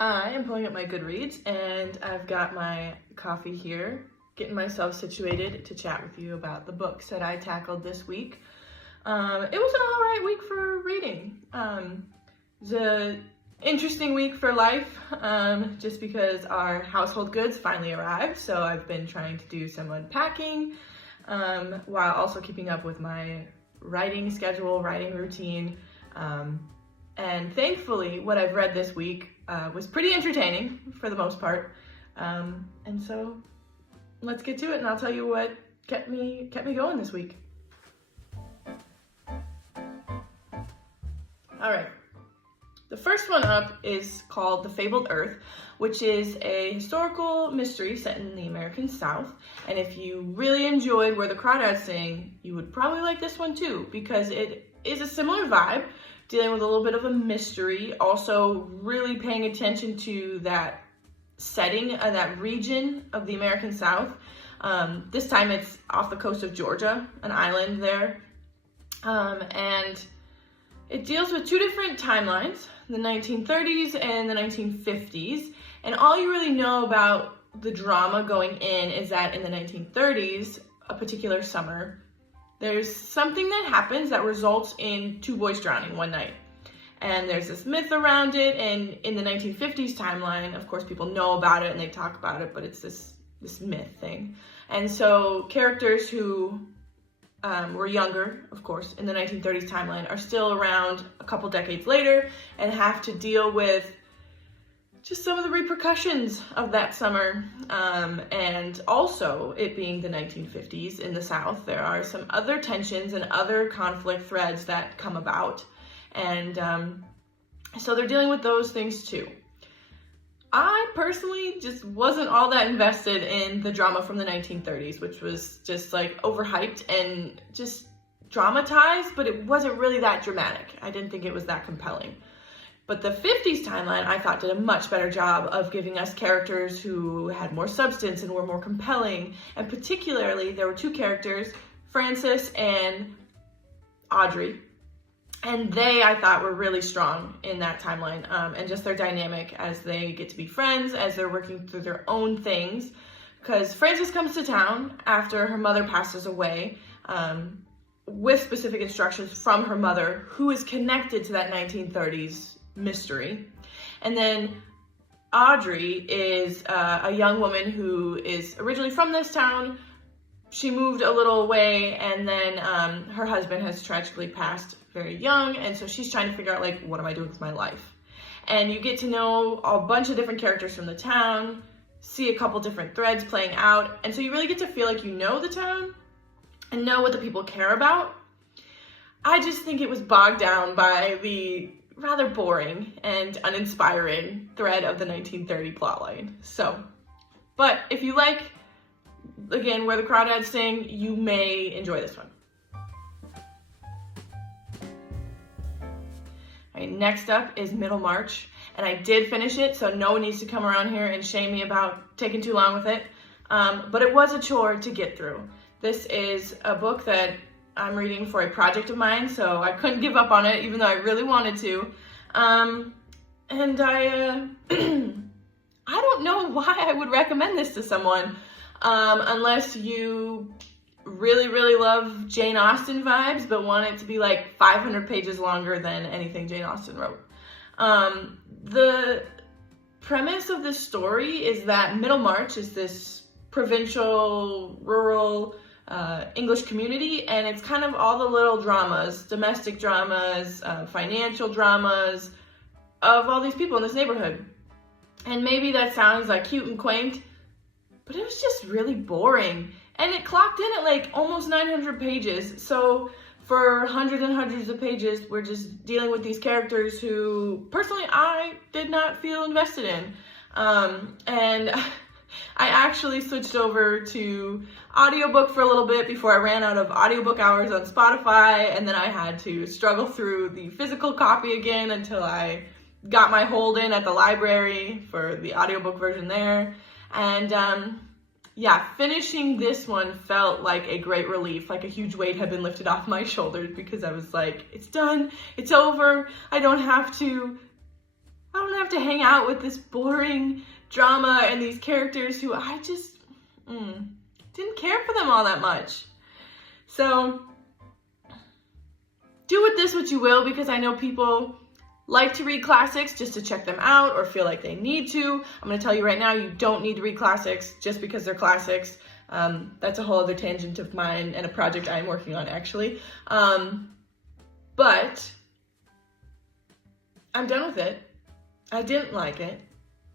I am pulling up my Goodreads and I've got my coffee here, getting myself situated to chat with you about the books that I tackled this week. It was an alright week for reading. It was an interesting week for life, just because our household goods finally arrived, so I've been trying to do some unpacking, while also keeping up with my writing schedule, writing routine. And thankfully, what I've read this week was pretty entertaining for the most part. And so let's get to it, and I'll tell you what kept me going this week. All right. The first one up is called The Fabled Earth, which is a historical mystery set in the American South. And if you really enjoyed Where the Crawdads Sing, you would probably like this one too, because it is a similar vibe, dealing with a little bit of a mystery, also really paying attention to that setting and that region of the American South. This time it's off the coast of Georgia, an island there. And it deals with two different timelines, the 1930s and the 1950s. And all you really know about the drama going in is that in the 1930s, a particular summer, there's something that happens that results in two boys drowning one night. And there's this myth around it, and in the 1950s timeline, of course, people know about it and they talk about it, but it's this myth thing. And so characters who were younger, of course, in the 1930s timeline are still around a couple decades later and have to deal with just some of the repercussions of that summer. And also, it being the 1950s in the South, there are some other tensions and other conflict threads that come about. And so they're dealing with those things too. I personally just wasn't all that invested in the drama from the 1930s, which was just like overhyped and just dramatized, but it wasn't really that dramatic. I didn't think it was that compelling. But the 50s timeline, I thought, did a much better job of giving us characters who had more substance and were more compelling. And particularly, there were two characters, Frances and Audrey. And they, I thought, were really strong in that timeline, and just their dynamic as they get to be friends, as they're working through their own things. Because Frances comes to town after her mother passes away, with specific instructions from her mother, who is connected to that 1930s mystery. And then Audrey is a young woman who is originally from this town. She moved a little away, and then her husband has tragically passed very young, and so she's trying to figure out, like, what am I doing with my life? And you get to know a bunch of different characters from the town, see a couple different threads playing out, and so you really get to feel like you know the town and know what the people care about. I just think it was bogged down by the rather boring and uninspiring thread of the 1930 plotline. So, but if you like, again, Where the Crawdads Sing, you may enjoy this one. All right, next up is Middlemarch, and I did finish it, so no one needs to come around here and shame me about taking too long with it, but it was a chore to get through. This is a book that I'm reading for a project of mine, so I couldn't give up on it, even though I really wanted to, and I don't know why I would recommend this to someone, unless you really love Jane Austen vibes, but want it to be like 500 pages longer than anything Jane Austen wrote. The premise of this story is that Middlemarch is this provincial, rural English community, and it's kind of all the little dramas, domestic dramas, financial dramas of all these people in this neighborhood. And maybe that sounds like cute and quaint, but it was just really boring. And it clocked in at like almost 900 pages. So for hundreds and hundreds of pages, we're just dealing with these characters who, personally, I did not feel invested in. And I actually switched over to audiobook for a little bit before I ran out of audiobook hours on Spotify. And then I had to struggle through the physical copy again until I got my hold in at the library for the audiobook version there. And yeah, finishing this one felt like a great relief, like a huge weight had been lifted off my shoulders, because I was like, it's done, it's over, I don't have to I don't have to hang out with this boring drama and these characters who I just didn't care for them all that much. So do with this what you will, because I know people like to read classics just to check them out or feel like they need to. I'm going to tell you right now, you don't need to read classics just because they're classics. That's a whole other tangent of mine and a project I'm working on, actually. But I'm done with it. I didn't like it.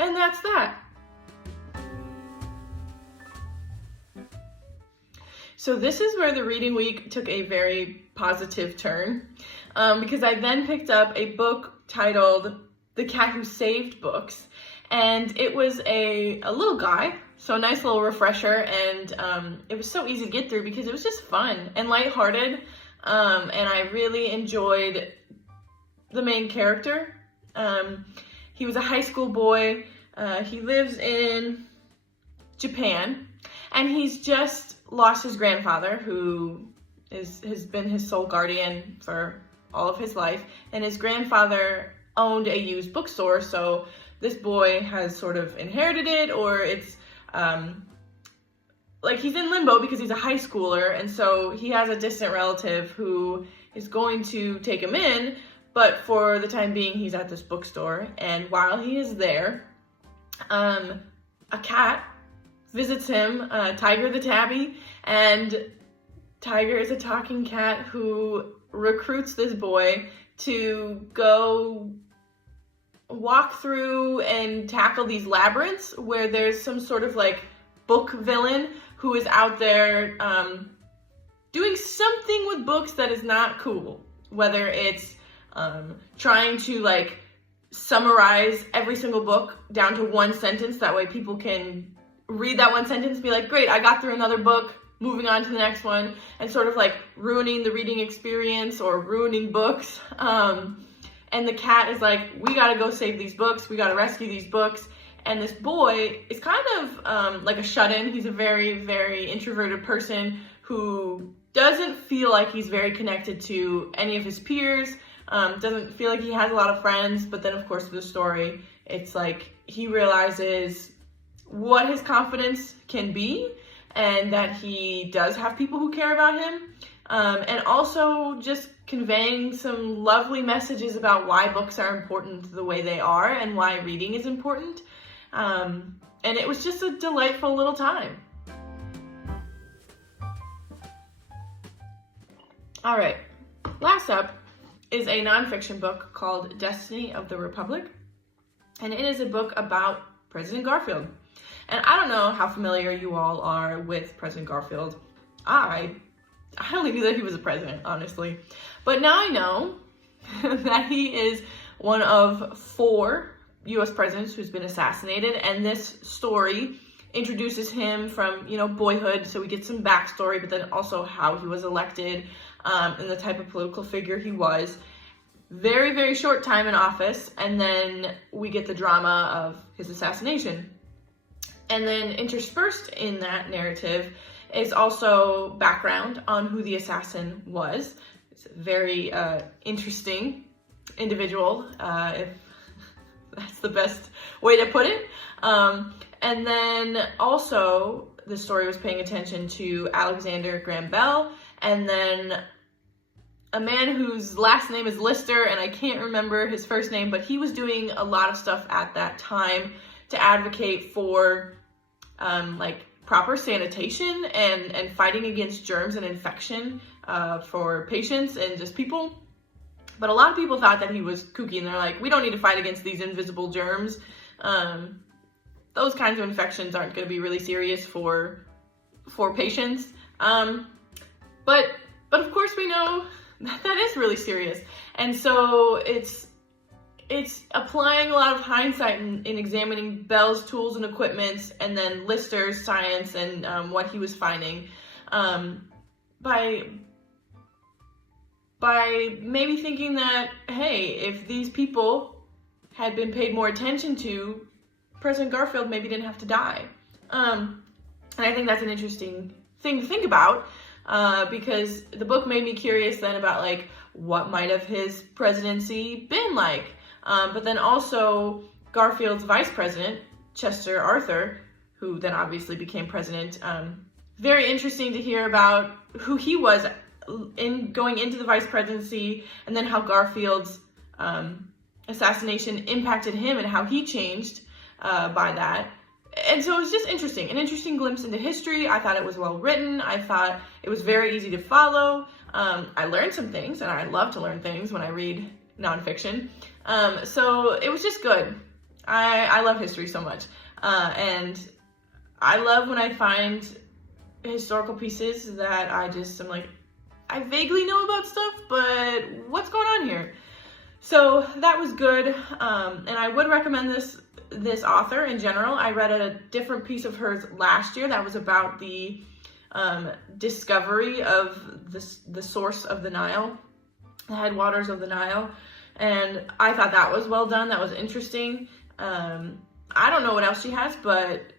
And that's that. So this is where the reading week took a very positive turn, because I then picked up a book titled The Cat Who Saved Books, and it was a little guy, so a nice little refresher, and it was so easy to get through because it was just fun and lighthearted, and I really enjoyed the main character. He was a high school boy. He lives in Japan, and he's just lost his grandfather, who has been his sole guardian for all of his life, and his grandfather owned a used bookstore, so this boy has sort of inherited it, or it's like he's in limbo because he's a high schooler, and so he has a distant relative who is going to take him in, but for the time being he's at this bookstore, and while he is there, a cat visits him, Tiger the Tabby, and Tiger is a talking cat who recruits this boy to go walk through and tackle these labyrinths where there's some sort of like book villain who is out there doing something with books that is not cool, whether it's trying to like summarize every single book down to one sentence, that way people can read that one sentence and be like, great, I got through another book, moving on to the next one, and sort of like ruining the reading experience or ruining books. And the cat is like, we gotta go save these books, we gotta rescue these books. And this boy is kind of like a shut-in. He's a very, very introverted person who doesn't feel like he's very connected to any of his peers, doesn't feel like he has a lot of friends, but then of course through the story, it's like he realizes what his confidence can be, and that he does have people who care about him, and also just conveying some lovely messages about why books are important the way they are and why reading is important. And it was just a delightful little time. All right, last up is a nonfiction book called Destiny of the Republic, and it is a book about President Garfield. And I don't know how familiar you all are with President Garfield. I only knew that he was a president, honestly. But now I know that he is one of 4 U.S. presidents who's been assassinated, and this story introduces him from, boyhood, so we get some backstory, but then also how he was elected, and the type of political figure he was. Very, very short time in office, and then we get the drama of his assassination. And then interspersed in that narrative is also background on who the assassin was. It's a very interesting individual, if that's the best way to put it. And then also the story was paying attention to Alexander Graham Bell, and then a man whose last name is Lister, and I can't remember his first name, but he was doing a lot of stuff at that time to advocate for like proper sanitation and fighting against germs and infection for patients and just people. But a lot of people thought that he was kooky, and they're like, we don't need to fight against these invisible germs. Those kinds of infections aren't going to be really serious for patients. But of course we know that is really serious. And so it's applying a lot of hindsight in examining Bell's tools and equipment, and then Lister's science and what he was finding, by maybe thinking that, hey, if these people had been paid more attention to, President Garfield maybe didn't have to die. And I think that's an interesting thing to think about, because the book made me curious then about like what might have his presidency been like. but then also Garfield's vice president, Chester Arthur, who then obviously became president. Very interesting to hear about who he was in going into the vice presidency, and then how Garfield's assassination impacted him and how he changed by that. And so it was just interesting, an interesting glimpse into history. I thought it was well written. I thought it was very easy to follow. I learned some things, and I love to learn things when I read nonfiction. So it was just good. I love history so much. And I love when I find historical pieces that I'm like, I vaguely know about stuff, but what's going on here? So that was good. And I would recommend this author in general. I read a different piece of hers last year that was about the discovery of the source of the Nile, the headwaters of the Nile. And I thought that was well done. That was interesting. I don't know what else she has, but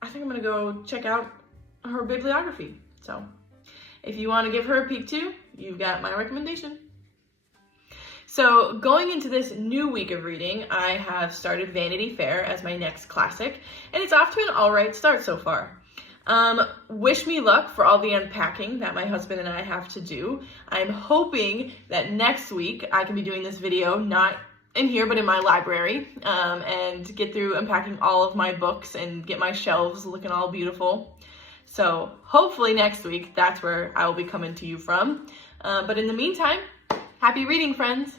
I think I'm gonna go check out her bibliography. So if you want to give her a peek too, you've got my recommendation. So going into this new week of reading, I have started Vanity Fair as my next classic, and it's off to an all right start so far. Wish me luck for all the unpacking that my husband and I have to do. I'm hoping that next week I can be doing this video, not in here, but in my library, and get through unpacking all of my books and get my shelves looking all beautiful. So hopefully next week, that's where I will be coming to you from. But in the meantime, happy reading, friends.